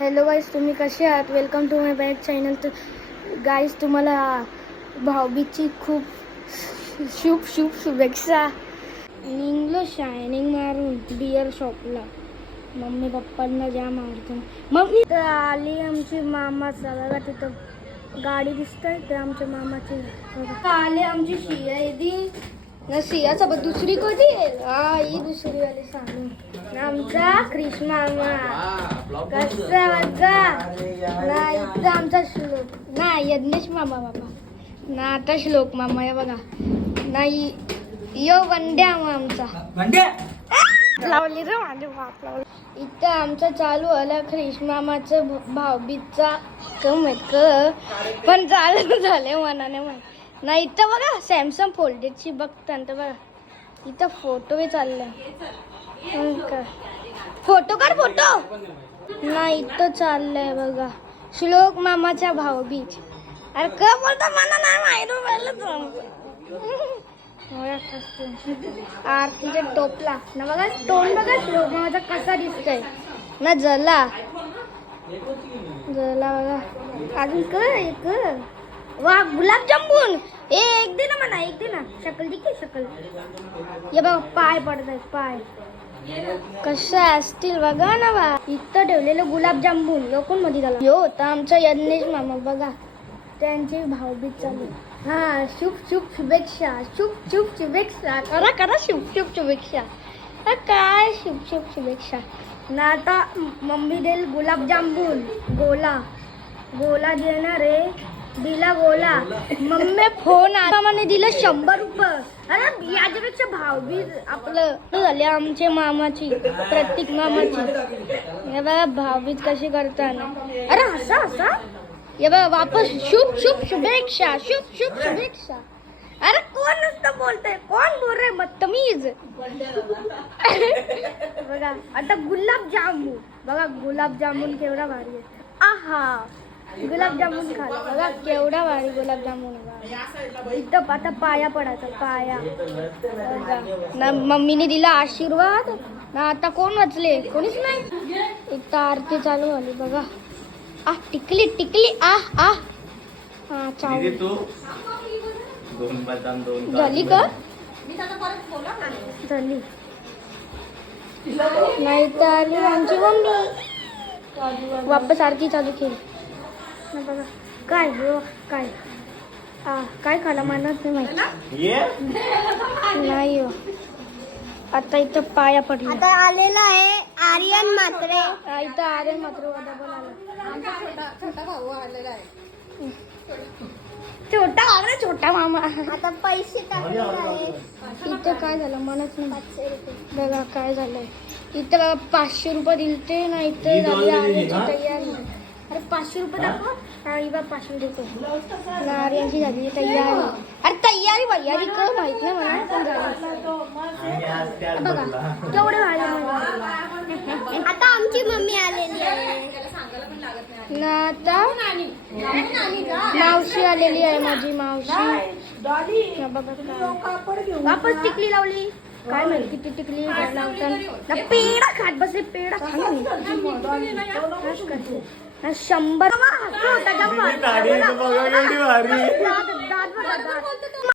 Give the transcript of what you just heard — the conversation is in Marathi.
हॅलो गाईज, तुम्ही कसे आहात? Welcome to my back channel. तर गाईज, तुम्हाला भाऊबीजची खूप शुभेच्छा. निघलो शायनिंग मारून बिअर शॉपला. मम्मी पप्पांना जाम आवडतं. मम्मी तर आली आमची मामा. बघा तिथं गाडी दिसतंय, ते आमच्या मामाची. आले आमची शिया येदी ना. सियासोबत दुसरी कधी आहे? हा, ही दुसरी वाली सांगू. आमचा कृष्ण मामा कसा बघा ना. इथं आमचा श्लोक नाही, यज्ञेश मामा बाबा ना. आता श्लोक मामा या बघा नाही. यो वंड्या आमचा लावली रे माझे बाप लावली. इथं आमचं चालू आलं कृष्ण मामाचं भाऊबीजचा पण चालू झाले मनाने नाही. इथं बघा सॅमसंग फोल्डेडची बघताना तर बघा इथं फोटो बी चालले. फोटो काढ फोटो नाही. इथं चाललंय बघा श्लोक मामाच्या भाऊबीज. अरे का बोलता मला नाही माहिती. आरतीच्या टोपला ना बघा. तोंड बघा श्लोक मामाचा कसा दिसतोय ना. जला बघा अजून कर वा. गुलाबजामुन एक दे ना म्हणा, एक दे ना. शकल दिखे शकल. ये बघा पाय पडत आहेत, पाय कशा असतील बघा ना बा. इथं ठेवलेलं गुलाबजामुन लोकून मध्ये झाला. यो होता आमचा यज्ञेश मामा बघा. त्यांची भाऊबीज चालू. हा, शुभेच्छा. शुभेच्छा करा. शुभेच्छा काय शुभेच्छा ना. आता मम्मी देईल गुलाबजामुन. गोला देणार रे. दिला गोला. मम्मी फोन मामाने दिलं 100 रुपये. अरे याच्यापेक्षा भाऊबीज आपलं झाले आमच्या मामाची, प्रत्येक मामाची. हे बघा भाऊबीज कशी करताना. अरे हसा ये बघा वापस शुभेच्छा. शुभेच्छा. अरे कोण नुसतं बोलतंय? कोण बोल रे बदतमीज. बघा आता गुलाबजामुन बघा. गुलाबजामुन केवढा भारी आहे. आहा, गुलाबजामुन खाला बघा केवढा भारी गुलाबजामुन. इथं आता पाया पडायचा पाया ना. मम्मीने दिला आशीर्वाद ना. आता कोण वाचले? कोणीच नाही. इथं आरती चालू झाली बघा. टिकली हा चालू झाली का झाली नाही. तर आली आमची मम्मी वापस आरती चालू केली बघा. काय काय खाला म्हणत नाही नाही. आता इथं पाया पडला. आता आलेला आहे आर्यन म्हात्रे. इथं आर्यन म्हात्रे डबल आला. छोटा भाऊ आलेला आहे. छोटा मामा. आता पैसे टाकले आहे. इथं काय झालं म्हणत नाही बघा. काय झालंय इथं बघा. 500 रुपये दिलते ना. इथं झाली आर्याची तयारी. अरे 500 रुपये दाखव. हा बा 500 रुपये ना. आर्याची झाली तयारी. अरे तयारी वयारी कर माहित नाही मला पण झाली बघा केवढे भारी. आता आमची मम्मी आलेली आहे ना. आता मावशी आलेली आहे माझी मावशी. वापस टिकली लावली. काय माहिती किती टिकली लावतात. पेढा खात बसले. पेढा खा ना. 100 होता.